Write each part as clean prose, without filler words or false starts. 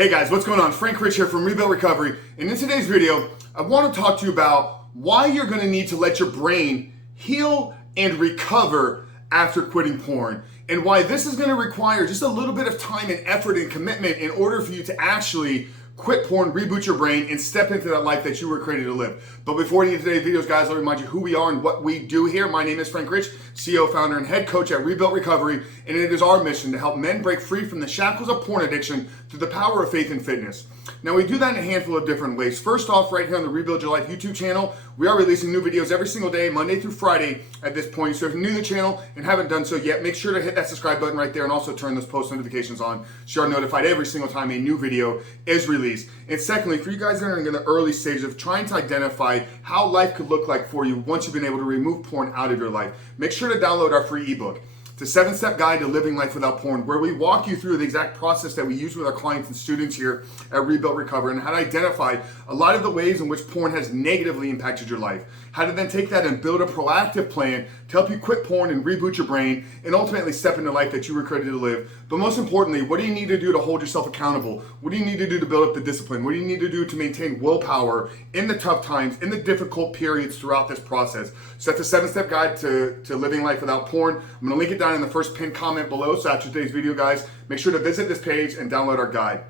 Hey guys, what's going on? Frank Rich here from Rebuild Recovery, and in today's video, I want to talk to you about why you're going to need to let your brain heal and recover after quitting porn, and why this is going to require just a little bit of time and effort and commitment in order for you to actually quit porn, reboot your brain, and step into that life that you were created to live. But before we get into today's videos, guys, let me remind you who we are and what we do here. My name is Frank Rich, CEO, founder, and head coach at Rebuild Recovery, and it is our mission to help men break free from the shackles of porn addiction through the power of faith and fitness. Now, we do that in a handful of different ways. First off, right here on the Rebuild Your Life YouTube channel, we are releasing new videos every single day, Monday through Friday at this point. So if you're new to the channel and haven't done so yet, make sure to hit that subscribe button right there and also turn those post notifications on so you're notified every single time a new video is released. And secondly, for you guys that are in the early stages of trying to identify how life could look like for you once you've been able to remove porn out of your life, make sure to download our free ebook. It's a 7-step guide to living life without porn, where we walk you through the exact process that we use with our clients and students here at Rebuild Recovery, and how to identify a lot of the ways in which porn has negatively impacted your life. How to then take that and build a proactive plan to help you quit porn and reboot your brain and ultimately step into the life that you were created to live. But most importantly, what do you need to do to hold yourself accountable? What do you need to do to build up the discipline? What do you need to do to maintain willpower in the tough times, in the difficult periods throughout this process? So that's a 7-step guide to living life without porn. I'm going to link it down in the first pinned comment below. So after today's video, guys, make sure to visit this page and download our guide.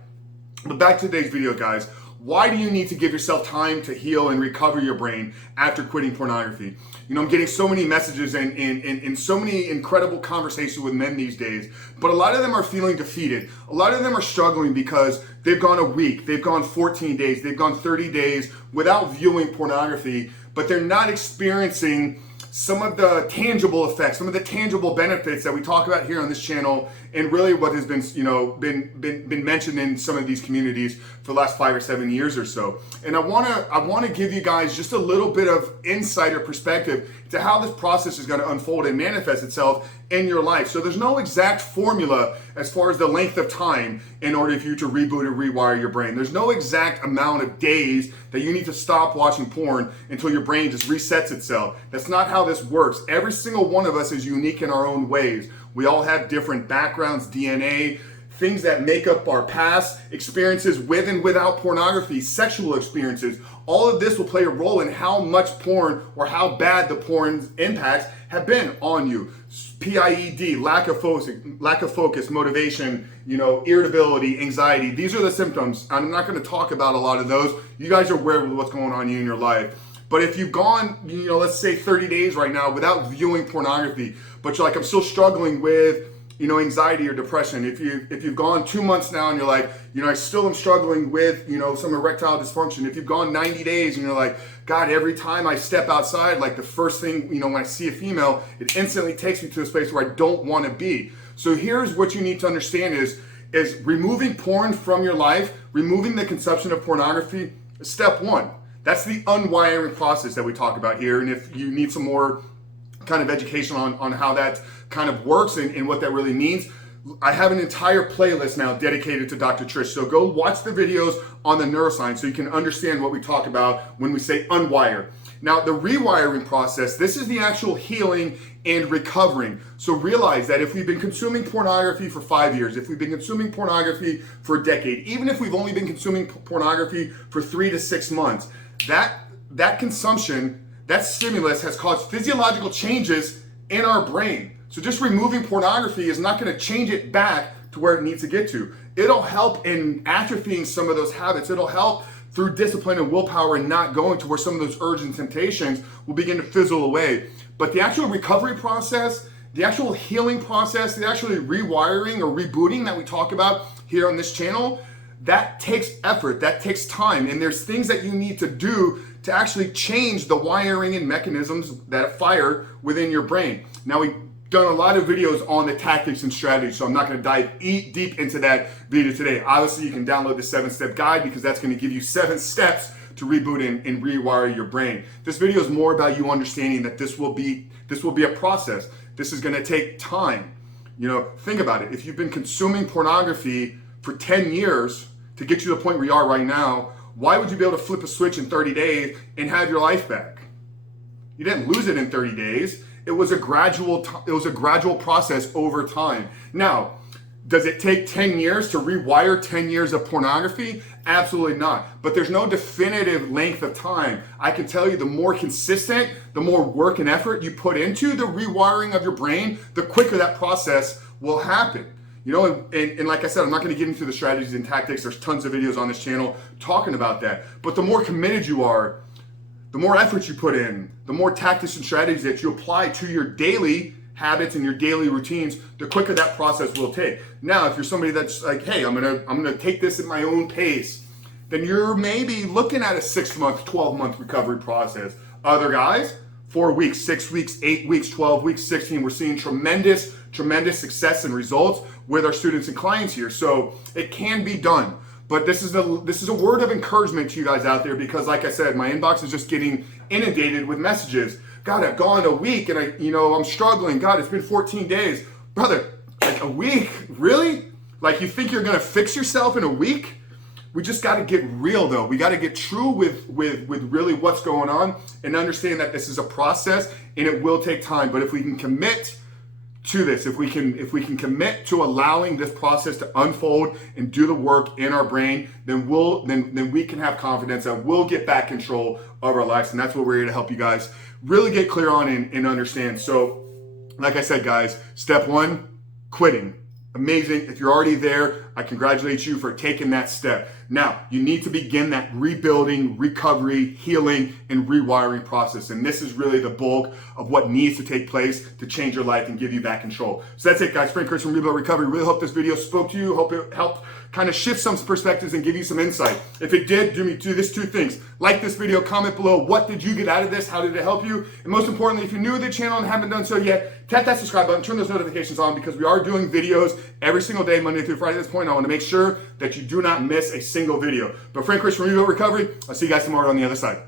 But back to today's video, guys. Why do you need to give yourself time to heal and recover your brain after quitting pornography? You know, I'm getting so many messages and so many incredible conversations with men these days, but a lot of them are feeling defeated. A lot of them are struggling because they've gone a week, they've gone 14 days, they've gone 30 days without viewing pornography, but they're not experiencing some of the tangible effects, some of the tangible benefits that we talk about here on this channel, and really what has been, been mentioned in some of these communities for the last 5 or 7 years or so. And I wanna give you guys just a little bit of insider perspective to how this process is going to unfold and manifest itself in your life. So there's no exact formula as far as the length of time in order for you to reboot or rewire your brain. There's no exact amount of days that you need to stop watching porn until your brain just resets itself. That's not how this works. Every single one of us is unique in our own ways. We all have different backgrounds, DNA, things that make up our past experiences with and without pornography, sexual experiences. All of this will play a role in how much porn or how bad the porn's impacts have been on you. PIED, lack of focus, motivation, irritability, anxiety. These are the symptoms. I'm not going to talk about a lot of those. You guys are aware of what's going on in your life. But if you've gone, let's say 30 days right now without viewing pornography, but you're like, I'm still struggling with anxiety or depression. If you've gone 2 months now and you're like, I still am struggling with, some erectile dysfunction. If you've gone 90 days and you're like, God, every time I step outside, like the first thing, when I see a female, it instantly takes me to a space where I don't want to be. So here's what you need to understand is removing porn from your life, removing the consumption of pornography, is step one. That's the unwiring process that we talk about here. And if you need some more kind of education on how that kind of works and what that really means, I have an entire playlist now dedicated to Dr. Trish. So go watch the videos on the neuroscience so you can understand what we talk about when we say unwire. Now, the rewiring process, this is the actual healing and recovering. So realize that if we've been consuming pornography for 5 years, if we've been consuming pornography for a decade, even if we've only been consuming pornography for 3 to 6 months, that consumption, that stimulus has caused physiological changes in our brain. So just removing pornography is not going to change it back to where it needs to get to. It'll help in atrophying some of those habits. It'll help through discipline and willpower and not going to where some of those urges and temptations will begin to fizzle away. But the actual recovery process, the actual healing process, the actual rewiring or rebooting that we talk about here on this channel, that takes effort, that takes time. And there's things that you need to do to actually change the wiring and mechanisms that fire within your brain. Now, we've done a lot of videos on the tactics and strategies, so I'm not going to dive deep into that video today. Obviously, you can download the 7-step guide because that's going to give you 7 steps to reboot and rewire your brain. This video is more about you understanding that this will be a process. This is going to take time. Think about it. If you've been consuming pornography for 10 years to get you to the point where you are right now, why would you be able to flip a switch in 30 days and have your life back? You didn't lose it in 30 days. It was a gradual process over time. Now, Does it take 10 years to rewire 10 years of pornography? Absolutely not. But there's no definitive length of time. I can tell you the more consistent, the more work and effort you put into the rewiring of your brain, the quicker that process will happen. You know, and like I said, I'm not going to get into the strategies and tactics. There's tons of videos on this channel talking about that. But the more committed you are, the more effort you put in, the more tactics and strategies that you apply to your daily habits and your daily routines, the quicker that process will take. Now, if you're somebody that's like, hey, I'm gonna take this at my own pace, then you're maybe looking at a 6-month, 12-month recovery process. Other guys, 4 weeks, 6 weeks, 8 weeks, 12 weeks, 16. We're seeing tremendous success and results with our students and clients here. So it can be done. But this is a word of encouragement to you guys out there, because like I said, my inbox is just getting inundated with messages. God, I've gone a week and I'm struggling. God, it's been 14 days. Brother, like a week? Really? Like you think you're gonna fix yourself in a week? We just gotta get real though. We gotta get true with really what's going on and understand that this is a process and it will take time. But if we can commit to this, if we can commit to allowing this process to unfold and do the work in our brain, then we can have confidence that we'll get back control of our lives. And that's what we're here to help you guys really get clear on and understand. So like I said, guys, step 1, quitting. Amazing. If you're already there, I congratulate you for taking that step. Now, you need to begin that rebuilding, recovery, healing, and rewiring process. And this is really the bulk of what needs to take place to change your life and give you back control. So that's it, guys. Frank Chris from Rebuild Recovery. Really hope this video spoke to you. Hope it helped kind of shift some perspectives and give you some insight. If it did, do this 2 things. Like this video, comment below, what did you get out of this? How did it help you? And most importantly, if you're new to the channel and haven't done so yet, tap that subscribe button, turn those notifications on, because we are doing videos every single day, Monday through Friday at this point. I want to make sure that you do not miss a single video. But Frank Chris from Rebuild Recovery, I'll see you guys tomorrow on the other side.